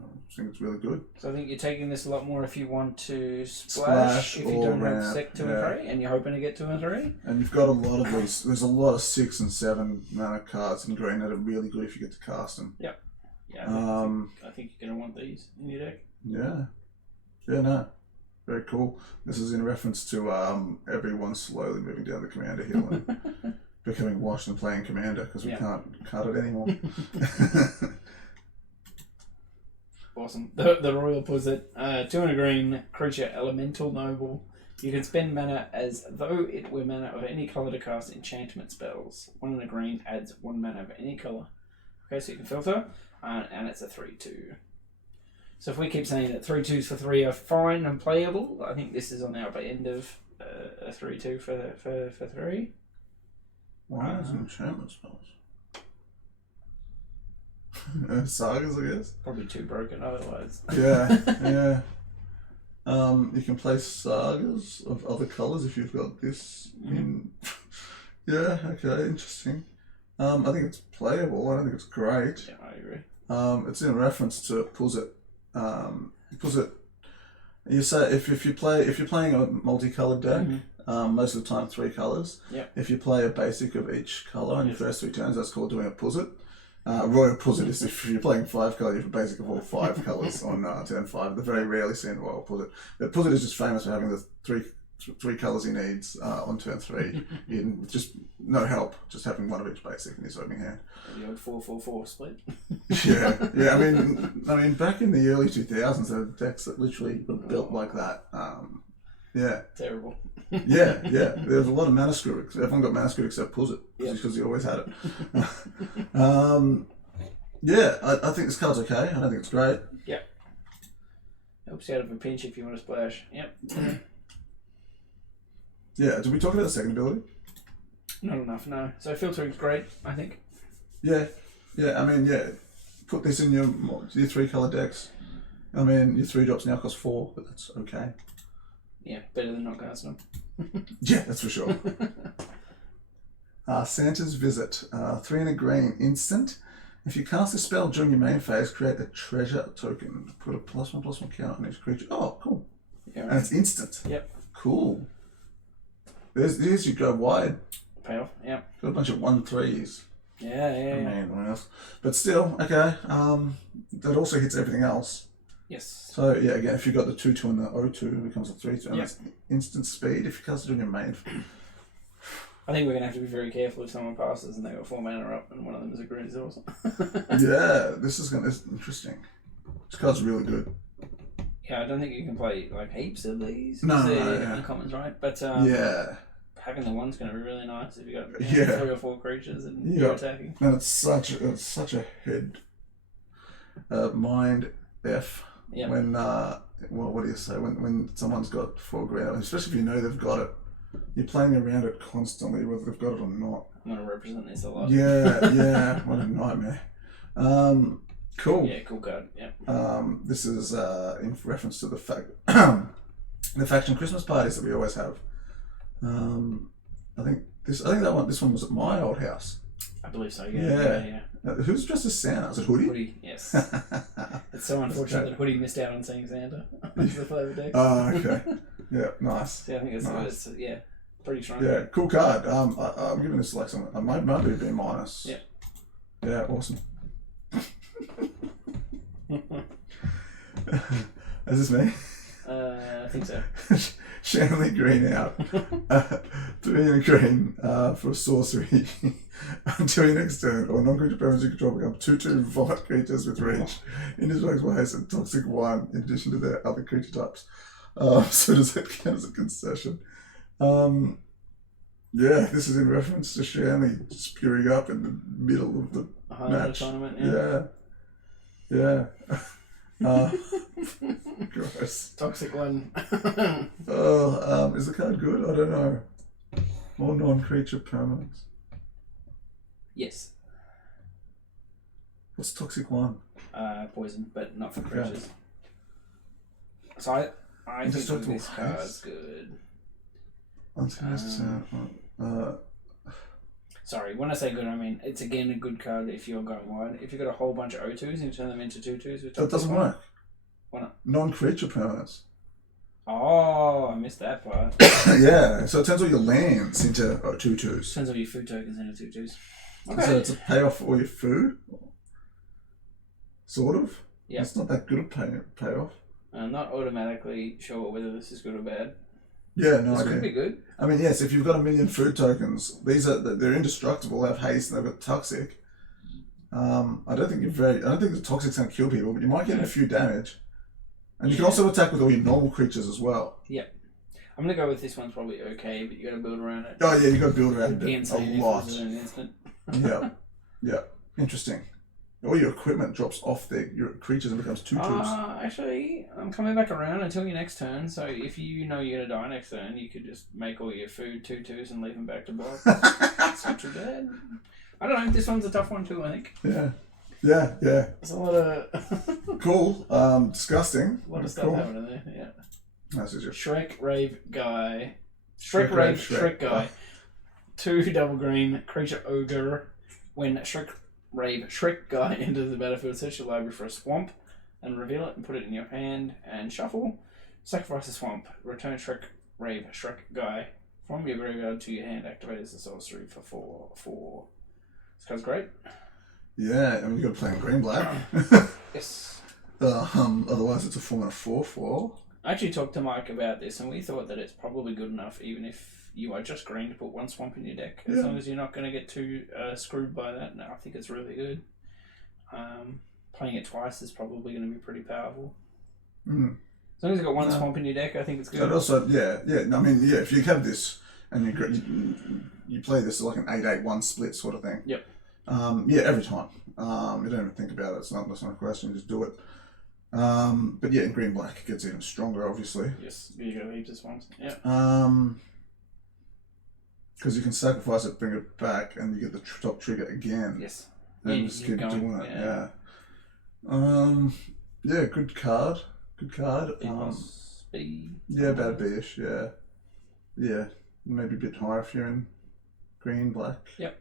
I think it's really good. So I think you're taking this a lot more if you want to splash if you don't have sec 2 and 3, and you're hoping to get 2 and 3. And you've got a lot of these. There's a lot of 6 and 7 mana cards in green that are really good if you get to cast them. Yep. Yeah. I think you're gonna want these in your deck. Yeah. No. Very cool. This is in reference to everyone slowly moving down the commander hill and becoming washed and playing commander because we can't cut it anymore. Awesome. The Royal Puzzet, 2 and a green, creature elemental noble. You can spend mana as though it were mana of any colour to cast enchantment spells. 1 and a green adds 1 mana of any colour. Okay, so you can filter, and it's a 3/2. So if we keep saying that 3/2s for 3 are fine and playable, I think this is on the upper end of a 3/2 for 3. Why is enchantment spells? Sagas, I guess. Probably too broken otherwise. Yeah. You can play sagas of other colours if you've got this in. Yeah, okay, interesting. I think it's playable. I don't think it's great. Yeah, I agree. It's in reference to Puzzet. Puzzet. You say if you're playing a multicolored deck, most of the time 3 colours. Yep. If you play a basic of each colour in your first 3 turns, that's called doing a Puzzet. Royal Puzzet is if you're playing 5 colour, you have a basic of all 5 colours on turn 5. They're very rarely seen Royal Puzzet. But Puzzet is just famous for having the three colours he needs on turn 3 in just no help, just having one of each basic in his opening hand. The old 4/4/4 split. yeah. I mean, back in the early 2000s, there were decks that literally were built like that. Yeah. Terrible. yeah. There was a lot of mana screw. Everyone got mana screw except Puzzet because he always had it. I think this card's okay. I don't think it's great. Yeah. Helps you out of a pinch if you want to splash. Yep. Yeah. Did we talk about the second ability? Not enough, no. So filtering's great, I think. Yeah. I mean, put this in your 3 colour decks. I mean, your 3 drops now cost 4, but that's okay. Yeah, better than not casting them. Yeah, that's for sure. Santa's Visit. 3 and a green. Instant. If you cast a spell during your main phase, create a treasure token. Put a +1/+1 count on each creature. Oh, cool. Yeah, right. And it's instant. Yep. Cool. There's you go wide. Payoff, yep. Got a bunch of 1/3s. Yeah. Man, what else? But still, okay. That also hits everything else. Yes. So, yeah, again, if you've got the 2/2 and the 0/2, it becomes a 3/2. And Yep. that's instant speed if you cast it on your main. I think we're going to have to be very careful if someone passes and they got 4 mana up and one of them is a green resource. Yeah, this is interesting. This card's really good. Yeah, I don't think you can play like heaps of these. No, they're uncommons, right? But having the one's going to be really nice if you got 3 or 4 creatures and you're attacking. And it's such a head mind F. Yep. When what do you say? When someone's got 4 green, especially if you know they've got it, you're playing around it constantly, whether they've got it or not. I'm going to represent this a lot. Yeah, what a nightmare. Cool. Yeah, cool card. Yeah. This is in reference to the faction Christmas parties that we always have. I think this one was at my old house. I believe so. Yeah. Who's dressed as Santa? Is it Hoodie? Hoodie, yes. It's so unfortunate that Hoodie missed out on seeing Santa. That's the flavour deck. Oh, okay. Yeah, nice. Yeah, I think it's pretty strong. Yeah, cool card. I'm giving this like some. I might be a B minus. Yeah. Yeah, awesome. Is this me? I think so. Shanley green out. 3 and a green for a sorcery. Until your next turn, or non-creature permanents you control become 2/2 vomit creatures with reach. Indestructible waste and toxic 1 in addition to their other creature types. So does that count as a concession? Yeah, this is in reference to Shanley spewing up in the middle of the match. Tournament, yeah. Gross. Toxic 1. Is the card good? I don't know. More non-creature permanents. Yes. What's toxic 1? poison, but not for creatures. So I think this card's good. Sorry, when I say good, I mean it's again a good card if you're going wide. If you've got a whole bunch of O2s and you turn them into 2/2s, that doesn't work. Why not? Non-creature permanents. Oh, I missed that part. Yeah, so it turns all your lands into 2/2s. Turns all your food tokens into 2/2s. Okay. So it's a payoff for all your food? Sort of? Yeah. It's not that good a payoff. I'm not automatically sure whether this is good or bad. Yeah, no idea. This could be good. I mean, yes, if you've got 1 million food tokens, they're indestructible, they have haste, and they've got toxic. I don't think the toxic's going to kill people, but you might get a few damage. And you can also attack with all your normal creatures as well. Yeah. I'm going to go with this one's probably okay, but you got to build around it. Oh, yeah, you got to build around it a lot. Yeah. Yeah. Interesting. All your equipment drops off your creatures and becomes 2/2s. Actually, I'm coming back around until your next turn, so if you know you're going to die next turn, you could just make all your food 2/2s and leave them back to block. That's not too bad. I don't know, this one's a tough one too, I think. Yeah. Yeah, yeah. There's a lot of... Cool. Disgusting. A lot of stuff happening there, yeah. This is your Shrek Rave Guy. Shrek Guy. 2 double green, creature ogre. When Shrek Guy enters the battlefield, search your library for a swamp and reveal it and put it in your hand and shuffle. Sacrifice a swamp. Return Shrek Guy from your graveyard to your hand. Activate as a sorcery for 4/4. This card's great. Yeah, I mean, you've got to play in green-black. Yes. Otherwise, it's a 4/4. I actually talked to Mike about this, and we thought that it's probably good enough, even if you are just green, to put 1 swamp in your deck. As long as you're not going to get too screwed by that. No, I think it's really good. Playing it twice is probably going to be pretty powerful. Mm. As long as you've got 1 swamp in your deck, I think it's good. But also, yeah. I mean, yeah, if you have this and you play this like an 8/8-1 split sort of thing. Yep. Yeah, every time. You don't even think about it. That's not a question. You just do it. But yeah, in green-black, it gets even stronger, obviously. Yes, you go heaps of swamps. Yeah. Because you can sacrifice it, bring it back, and you get the top trigger again. Yes. And just keep doing it. Yeah. Yeah, good card. Good card. B. Yeah, about B-ish. Yeah. Yeah. Maybe a bit higher if you're in green, black. Yep.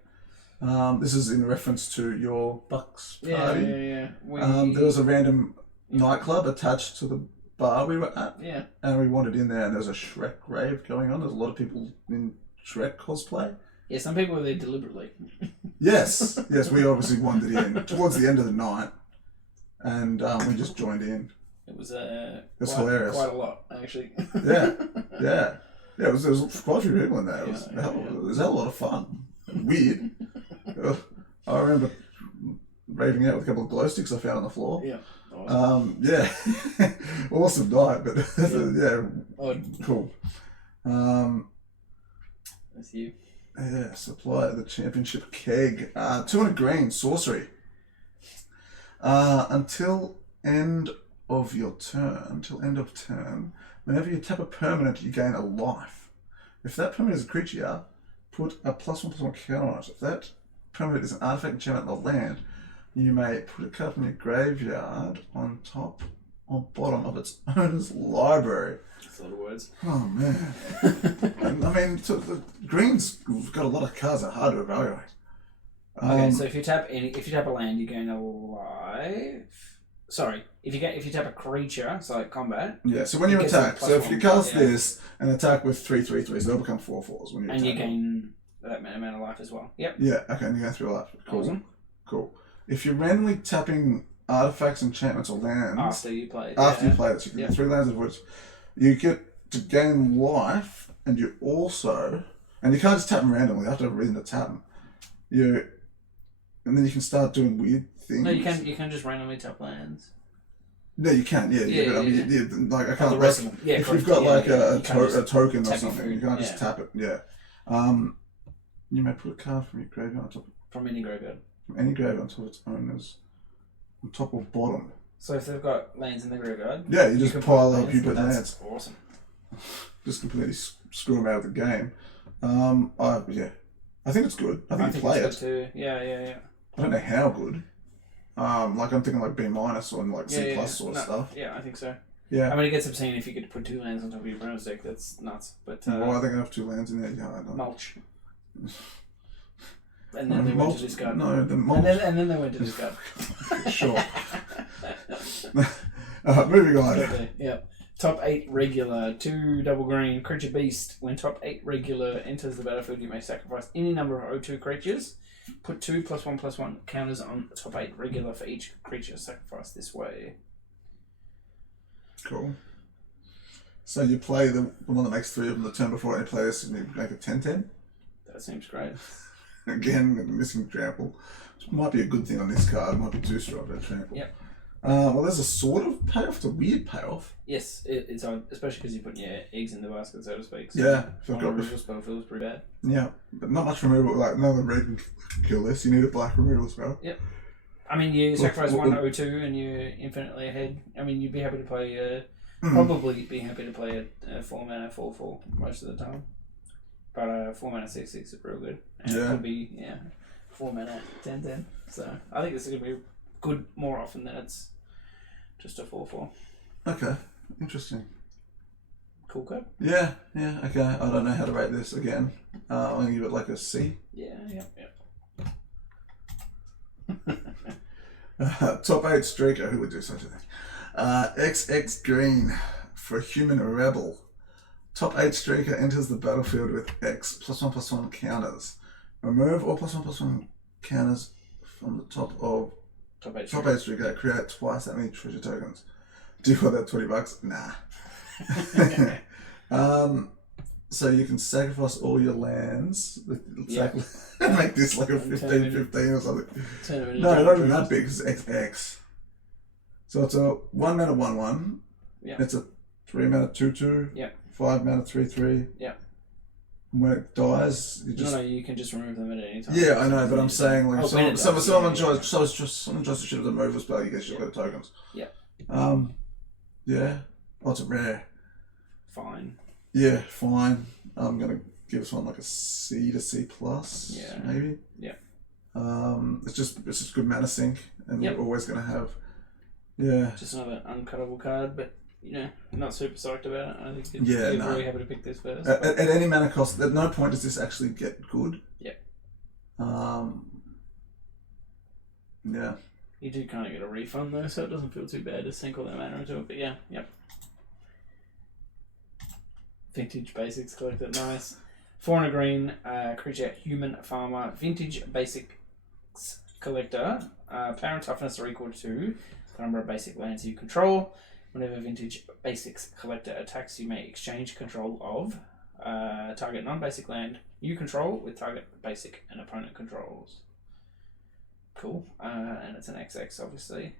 This is in reference to your Bucks party. Yeah. There was a random nightclub attached to the bar we were at. Yeah. And we wandered in there, and there was a Shrek rave going on. There's a lot of people in Shrek cosplay. Yeah, some people were there deliberately. Yes, we obviously wandered in towards the end of the night, and we just joined in. It was hilarious. Quite a lot, actually. Yeah. There was quite a few people in there. It was a lot of fun. Weird. I remember raving out with a couple of glow sticks I found on the floor. Yeah. Awesome. Awesome night, but cool. That's you. Yeah, supply the championship keg. 200 green, sorcery. Until end of turn, whenever you tap a permanent, you gain a life. If that permanent is a creature, put a +1/+1 counter on it. If that permanent is an artifact, enchantment, or land, you may put a card from your graveyard on top or bottom of its owner's library. That's a lot of words. Oh, man. I mean, the greens got a lot of cards that are hard to evaluate. Okay, so if you tap a land, you gain a life. Sorry, if you tap a creature, so like combat. Yeah, so when you attack, so if you cast this and attack with 3/3/3s, they'll become 4/4s when you attack. And you gain that amount of life as well. Yep. Yeah, okay, and you gain 3 life. Cool. Awesome. Cool. If you're randomly tapping artifacts, enchantments, or lands after you play it, so you get 3 lands of which you get to gain life, and you also, and you can't just tap them randomly. You have to have a reason to tap them. And then you can start doing weird things. No, you can just randomly tap lands. No, you can, yeah. But I mean, like I can't. The rest of them. If you've got a token or something, you can't just tap it. Yeah. You may put a card from your graveyard on top. From any graveyard. From any graveyard on top of its owners, on top or bottom. So if they've got lands in the graveyard, yeah, you just pile up your lands. That's awesome. Just completely screw them out of the game. I think it's good. I think you play it. Too. Yeah. I don't know how good. Like I'm thinking like B- or like C+ sort of stuff. Yeah, I think so. Yeah. I mean, it gets obscene if you could put 2 lands on top of your bonus deck. That's nuts. But Why are they gonna have 2 lands in there? Yeah, I don't. Mulch. And then they went to discard. No, the mulch. And then they went to discard. Sure. Moving on. Yeah. Top 8 regular, 2 double green, creature beast. When top 8 regular enters the battlefield, you may sacrifice any number of O2 creatures. Put 2 +1/+1 counters on top 8 regular for each creature sacrificed this way. Cool. So you play the one that makes 3 of them the turn before any players, and you make it 10/10? That seems great. Again, missing trample. Which might be a good thing on this card. It might be too strong for trample. Yep. Well, there's a sort of payoff. It's a weird payoff. Yes, it's odd, especially because you're putting your eggs in the basket, so to speak. So yeah. removal spell feels pretty bad. Yeah, but not much removal. Like, another red can kill this. You need a black removal spell. Yep. I mean, you sacrifice 1 O2 and you're infinitely ahead. I mean, you'd be happy to play... Probably be happy to play a 4-mana 4/4 most of the time. But 4-mana 6/6 is real good. And it could be 4-mana 10/10. So I think this is going to be good more often than it's just a 4/4. Okay, interesting. Cool card. Yeah, okay. I don't know how to rate this again. I'm going to give it like a C. Yeah. Top 8 streaker, who would do such a thing? XX green for human rebel. Top 8 streaker enters the battlefield with X +1/+1 counters. Remove all +1/+1 counters from the top of top 8 streaker. Create twice that many treasure tokens. Do you want that $20? Nah. So you can sacrifice all your lands. Make this like a 15/15 or something. No, not even that big. It's XX. So it's a 1-mana 1/1. Yeah. It's a 3-mana 2/2. Yeah. 5-mana 3/3. Yeah. When it dies, you just... No, you can just remove them at any time. Yeah, I know, but I'm saying like someone tries to shoot at the removal spell, you get shit load of tokens. Yeah. Yeah. Oh, it's a rare. Fine. Yeah, fine. I'm gonna give this one like a C to C+. Yeah. Maybe. Yeah. It's just good mana sink, and Yep. we're always gonna have. Yeah. Just another uncuttable card, but not super psyched about it. I think you're very happy to pick this first. At any mana cost, at no point does this actually get good. Yep. Yeah. You do kind of get a refund though, so it doesn't feel too bad to sink all that mana into it. But yeah, yep. Vintage Basics collector, nice. 4 and a green, creature, human farmer, Vintage Basics collector. Power and toughness are equal to the number of basic lands you control. Whenever Vintage Basics collector attacks, you may exchange control of target non-basic land you control with target basic and opponent controls. Cool. And it's an XX, obviously.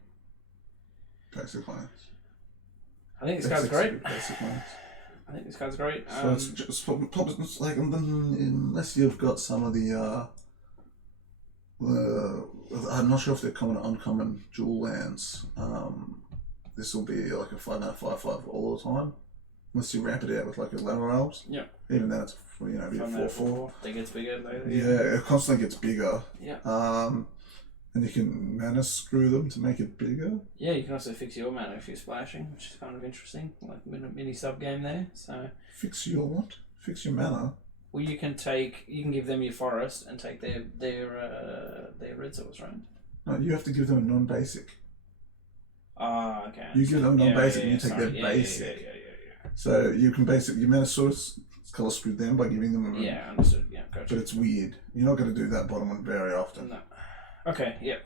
Basic lands. I think this card's great. Basic lands. I think this card's great. So it's just probably like unless you've got some of the I'm not sure if they're common or uncommon dual lands. This will be like a 5-mana 5/5 all the time, unless you ramp it out with like a Lava Elves. Yeah. Even then, it's be a 4/4. It gets bigger later. Yeah, it constantly gets bigger. Yeah. And you can mana screw them to make it bigger. Yeah, you can also fix your mana if you're splashing, which is kind of interesting, like a mini sub game there. So fix your what? Fix your mana. Well, you can give them your forest and take their red source, right? No, you have to give them a non-basic. Ah, okay. You give them a non-basic and you take their basic. Yeah. So you can basically, you mana source color screw them by giving them a... Yeah, understood. Yeah, gotcha. But it's weird. You're not going to do that bottom one very often. No. Okay, yep.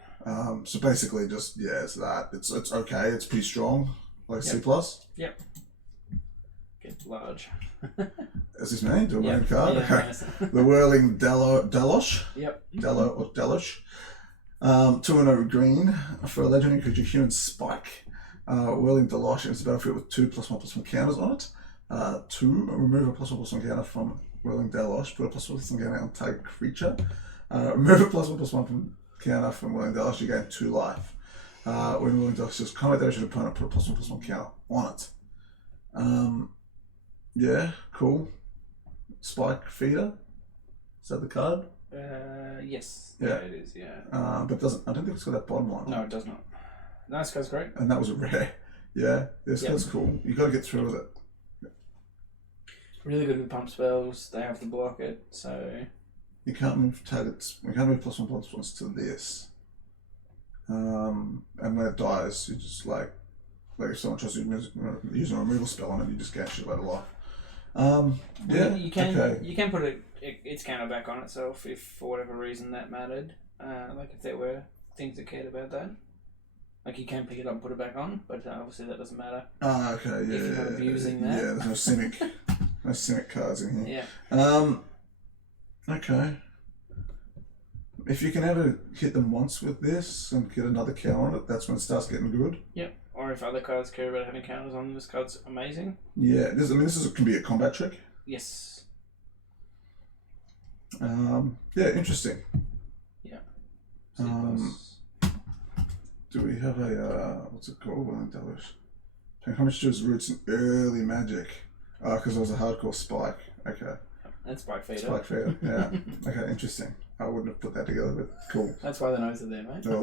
So basically just, it's that. It's okay. It's pretty strong. Like yep. C+. Yep. Get large. Is this me? Do a main card? Yeah, okay. nice. The Whirling Delosh. Yep. Delosh. 2 and a green for a legendary creature, human spike. Whirling Delosh enters the battlefield with 2 +1/+1 counters on it. 2, remove a +1/+1 counter from Whirling Delosh. Put a +1/+1 counter on target creature. Remove a +1/+1 from counter from Whirling Delosh. You gain 2 life. When Whirling Delosh says combat damage to opponent, put a +1/+1 counter on it. Yeah, cool. Spike feeder. Is that the card? Yes. Yeah. It is. Yeah. But doesn't. I don't think it's got that bottom line. No, it does not. No, this card's great. And that was a rare. Yeah, this card's cool. You got to get through with it. Really good with pump spells. They have to block it, so you can't move targets. We can't move +1/+1 to this. And when it dies, you just like if someone tries to use a removal spell on it, you just get shit out of life. Yeah, you can put its counter back on itself if for whatever reason that mattered. Like if there were things that cared about that. Like you can pick it up and put it back on, but obviously that doesn't matter. Okay, yeah. If you're not abusing that. Yeah, there's no Simic. No Simic cards in here. Yeah. Okay. If you can ever hit them once with this and get another counter on it, that's when it starts getting good. Yep. Or if other cards care about having counters on them, this card's amazing. Yeah, this can be a combat trick. Yes. Yeah, interesting. Yeah. Do we have a what's it called? Well, Dalo. How much does roots in early magic? Because it was a hardcore spike. Okay. And Spike Feeder. Spike Feeder, yeah. Okay, interesting. I wouldn't have put that together, but cool. That's why the notes are there, mate. No,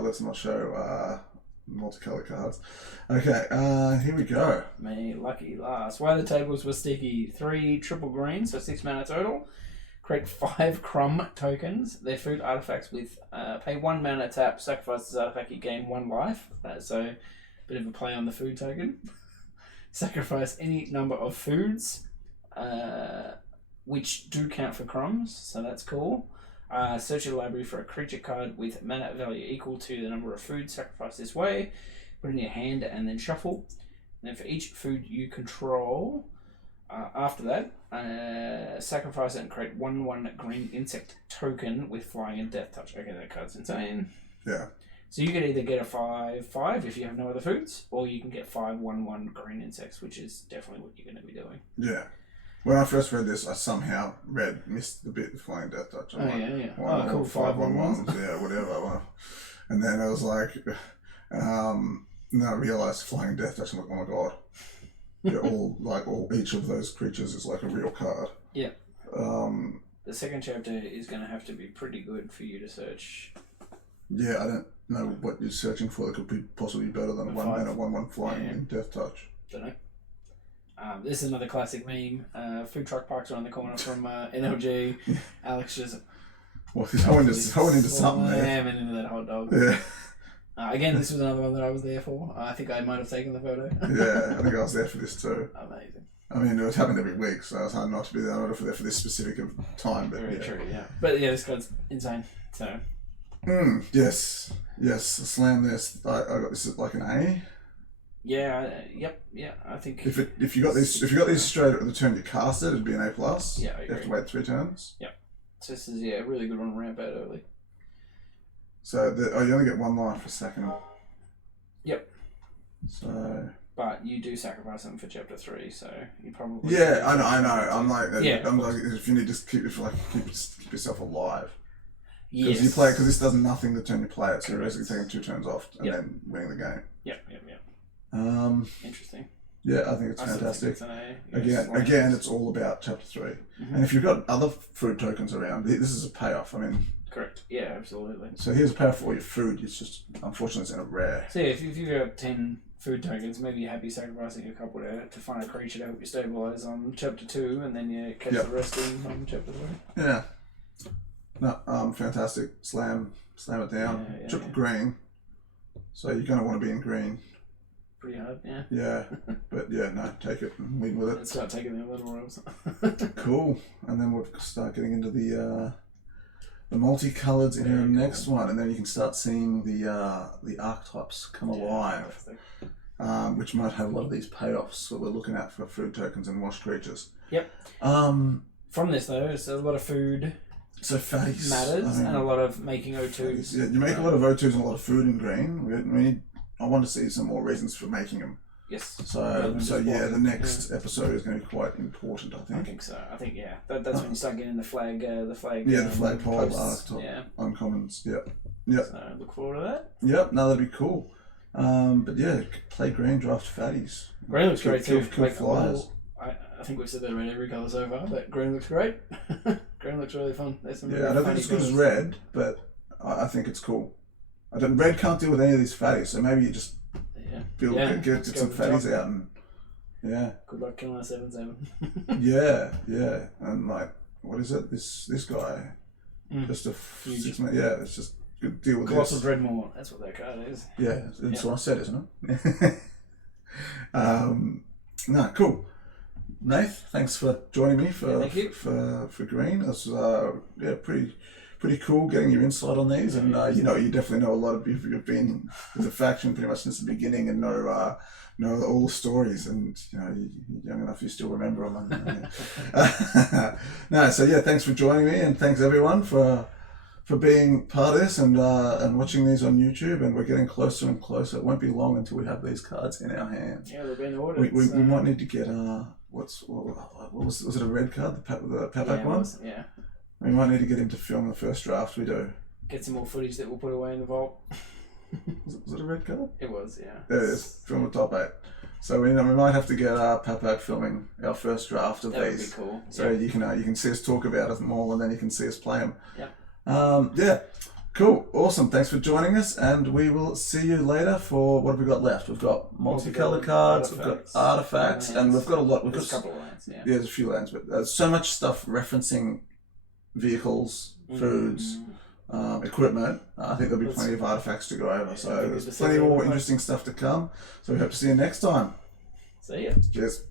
let's not show multicolour cards. Okay, here we go. Me, lucky last. Why the tables were sticky. 3 triple greens, so 6 mana total. Create 5 crumb tokens. They're food artifacts with pay 1 mana tap, sacrifice this artifact, you gain 1 life. So, bit of a play on the food token. Sacrifice any number of foods, which do count for crumbs, so that's cool. Search your library for a creature card with mana value equal to the number of foods sacrificed this way. Put it in your hand and then shuffle. And then for each food you control, after that, sacrifice it and create 1/1 green insect token with flying and death touch. Okay, that card's insane. Yeah. So you can either get a 5/5 if you have no other foods, or you can get 5/1/1 green insects, which is definitely what you're going to be doing. Yeah. When I first read this, I somehow missed the bit of flying death touch. Yeah. Cool. 5/1/1s, yeah, whatever. And then I was like, then I realised flying death touch. I'm like, oh my god. Yeah, each of those creatures is like a real card. Yeah. The second chapter is going to have to be pretty good for you to search. Yeah, I don't know what you're searching for that could be possibly better than a 1 mana 1/1 flying in death touch. Don't know. This is another classic meme. Food truck parks around the corner from NLG. Alex just. Well, he's hoeing into something there. Slamming into that hot dog. Yeah. Again, this was another one that I was there for. I think I might have taken the photo. Yeah, I think I was there for this too. Amazing. I mean, it was happening every week, so it's hard not to be there for this specific time. But Very true, yeah. But yeah, this card's insane. So. Yes. Slam this. I got this at like an A. Yeah. I think if you got these straight at the turn you cast it, it'd be an A+. Yeah, I agree. You have to wait 3 turns. Yeah. So this is a really good one to ramp out early. So you only get 1 life for second. Yep. So. But you do sacrifice them for chapter 3, so you probably. Yeah, I know. I'm like, if you need to keep yourself alive. Yes. Because this does nothing the turn you play it, so you're basically taking 2 turns off and then winning the game. Yep. Interesting. Yeah, I think it's fantastic. It's an A. Again, it's all about chapter 3. Mm-hmm. And if you've got other food tokens around, this is a payoff. I mean. Correct. Yeah, absolutely. So here's a payoff for all your food. It's just unfortunately it's in a rare. So yeah, if you've got 10 food tokens, maybe you're happy sacrificing a couple to find a creature to help you stabilize on chapter 2, and then you catch the rest in on chapter 3. Yeah. No, fantastic. Slam it down. Triple green. So you're going to want to be in green. Pretty hard, yeah. Yeah, but take it and win with it. Let's start taking the little rolls. Cool. And then we'll start getting into the multicolours in our next one, and then you can start seeing the archetypes come alive, which might have a lot of these payoffs that we're looking at for food tokens and washed creatures. Yep. From this though, it's a lot of food. So fatties matters, and a lot of making O2s. Yeah, you make a lot of O2s and a lot of food in green. I want to see some more reasons for making them. Yes. So the next episode is going to be quite important, I think. I think so. I think that's when you start getting the flag. The flagpole archetype. Yeah. Uncommons. Yep. So look forward to that. Yep. No, that'd be cool. But play green, draft fatties. Green looks great too. Kill flyers. I think we've said that about every colour so far, but green looks great. Green looks really fun. There's some Yeah, really I don't think funny it's good as colours. red, but I think it's cool. I don't. Red can't deal with any of these fatties, so maybe you just get Let's some go for the fatties top. out and Good luck killing a 7/7. yeah, and like what is it? This guy, just a Huge. 6 minute. Yeah, it's just good deal with Colossal this. Dreadmore. That's what that card is. Yeah, that's what I said, isn't it? No, cool. Nath, thanks for joining me for green. It was pretty cool getting your insight on these, and you definitely know a lot of people. You've been with the faction pretty much since the beginning, and know all the stories, and you're young enough you still remember them. No, so yeah, thanks for joining me, and thanks everyone for being part of this and watching these on YouTube. And we're getting closer and closer. It won't be long until we have these cards in our hands. Yeah, they've been ordered. We might need to get what was it, a red card, the Papak one? Yeah. We might need to get him to film the first draft we do. Get some more footage that we'll put away in the vault. Was it a red card? It was, yeah. There it is. Film the top 8. So we might have to get Papak filming our first draft of That would these. be cool. So you can see us talk about it more, and then you can see us play them. Yep. Yeah. Cool. Awesome. Thanks for joining us, and we will see you later for what have we got left? We've got multicolored cards, we've got artifacts, and we've got a lot. We've got a couple of lands, yeah. Yeah, there's a few lands, but there's so much stuff referencing vehicles, foods, equipment. I think there'll be plenty of artifacts to go over. So there's plenty more interesting stuff to come. So we hope to see you next time. See ya. Cheers.